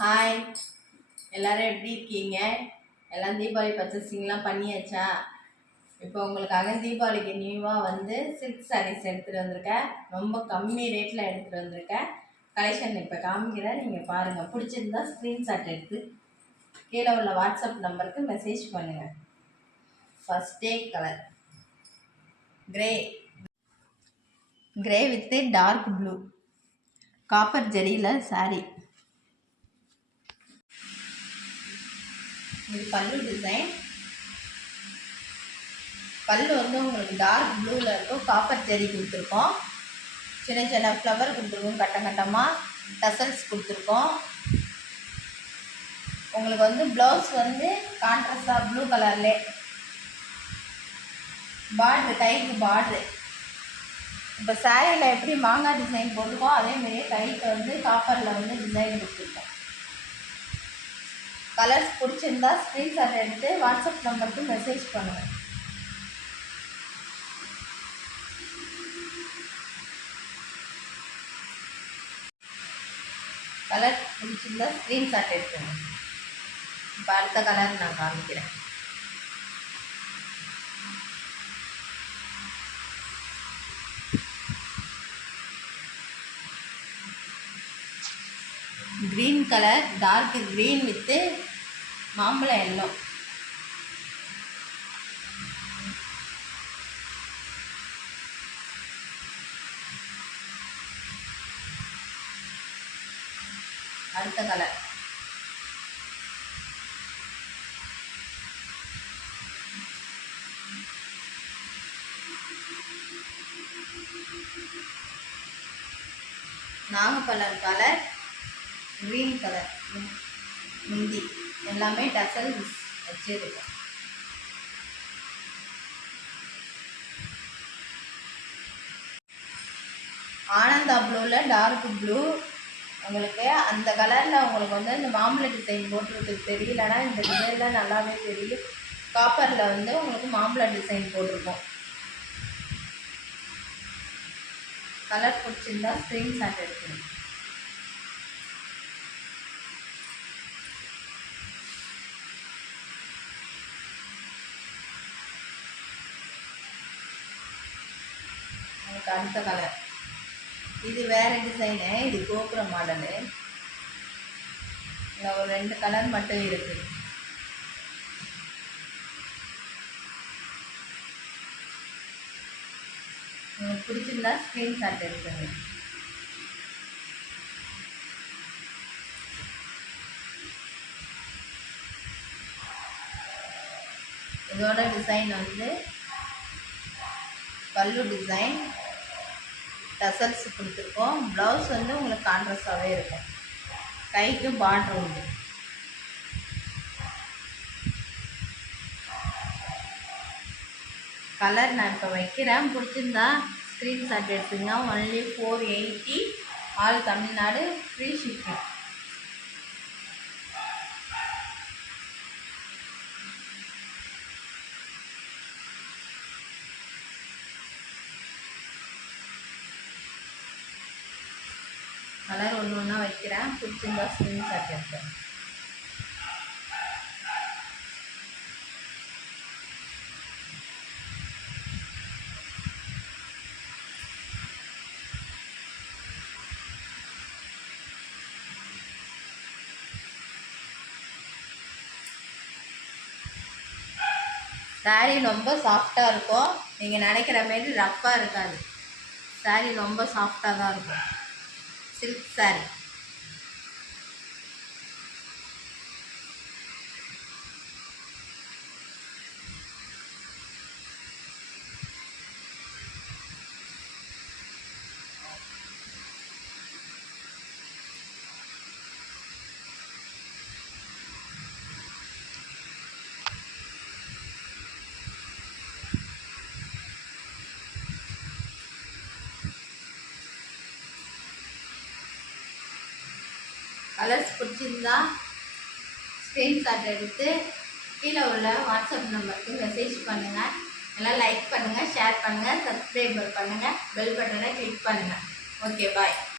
Hi, எல்லோரும் எப்படி இருக்கீங்க? எல்லாம் தீபாவளி பர்ச்சேசிங்லாம் பண்ணியாச்சா? இப்போ உங்களுக்காக தீபாவளிக்கு நியூவாக வந்து சில்க் சாரீஸ் எடுத்துகிட்டு வந்திருக்கேன். ரொம்ப கம்மி ரேட்டில் எடுத்துகிட்டு வந்திருக்கேன். கலெக்ஷன் இப்போ காமிக்கிறேன், நீங்கள் பாருங்கள். பிடிச்சிருந்தா ஸ்க்ரீன்ஷாட் எடுத்து கீழே உள்ள வாட்ஸ்அப் நம்பருக்கு மெசேஜ் பண்ணுங்கள். ஃபஸ்ட்டே colour grey with dark blue copper ஜெரியில் சாரீ. இது பல்லு டிசைன். பல்லு வந்து உங்களுக்கு டார்க் ப்ளூவில் இருக்கும். காப்பர் ஜெரி கொடுத்துருக்கோம். சின்ன சின்ன ஃப்ளவர் கொடுத்துருக்கோம். கட்டமாக டசல்ஸ் கொடுத்துருக்கோம். உங்களுக்கு வந்து ப்ளவுஸ் வந்து கான்ட்ராஸ்டாக ப்ளூ கலர்லே பார்ட்ரு, கைக்கு பார்ட்ரு. இப்போ சாரியில் எப்படி மாங்காய் டிசைன் போட்டிருக்கோம் அதேமாரியே கைக்கு வந்து காப்பரில் வந்து டிசைன் கொடுத்துருக்கோம். கலர்ஸ் பிடிச்சிருந்தா ஸ்க்ரீன்ஷாட் எடுத்து வாட்ஸ்அப் நம்பருக்கு மெசேஜ் பண்ணுங்கள். கலர் பிடிச்சிருந்தா ஸ்க்ரீன்ஷாட் எடுத்துங்க. இப்போ அடுத்த கலர் நான் காமிக்கிறேன். Green colour, dark green with மாம்பழ எல்லோ. அடுத்த கலர் நாகப்பழம் கலர், க்ரீன் கலர். முந்தி எல்லாமே டசல் வச்சுருக்கோம். ஆனந்தா ப்ளூவில் டார்க் ப்ளூ. உங்களுக்கு அந்த கலரில் உங்களுக்கு வந்து இந்த மாம்பழ டிசைன் போட்டிருக்கு தெரியலனா இந்த டிசைனில் நல்லாவே தெரியும். காப்பரில் வந்து உங்களுக்கு மாம்பழ டிசைன் போட்டிருக்கோம். கலர் பிடிச்சிருந்தா ஸ்க்ரீன்ஷாட் எடுக்கணும். எனக்கு அடுத்த கலர் இது வேறு டிசைனு. இது கோபுர மாடலு. இதில் ஒரு 2 கலர் மட்டும் இருக்குது. உங்களுக்கு பிடிச்சிருந்தா ஸ்க்ரீன்ஷாட் எடுத்துங்க. இதோட டிசைன் வந்து பல்லு டிசைன், டசல்ஸ் கொடுத்துருக்கோம். ப்ளவுஸ் வந்து உங்களுக்கு கான்ட்ராஸ்டாகவே இருக்கும். கைக்கு பார்டர் உண்டு. கலர் நான் இப்போ வைக்கிறேன். பிடிச்சிருந்தா ஸ்க்ரீன்ஷாட் எடுத்துங்க. Only 480 all Tamil Nadu, free shipping. Colour ஒன்று ஒன்றா வைக்கிறேன். பிடிச்சிருந்தா ஸ்க்ரீன்ஷாட் எடுத்தேன். சாரீ ரொம்ப சாஃப்டாக இருக்கும். நீங்கள் நினைக்கிற மாரி ரஃப்பாக இருக்காது. சாரீ ரொம்ப சாஃப்டாக தான் இருக்கும். சில்க் சாரீ. கலர்ஸ் பிடிச்சிருந்தா ஸ்க்ரீன்ஷாட் எடுத்து கீழே உள்ள வாட்ஸ்அப் நம்பருக்கு மெசேஜ் பண்ணுங்கள். எல்லாம் லைக் பண்ணுங்கள், ஷேர் பண்ணுங்கள், சப்ஸ்கிரைப் பண்ணுங்கள், பெல் பட்டனை கிளிக் பண்ணுங்கள். ஓகே, பாய்.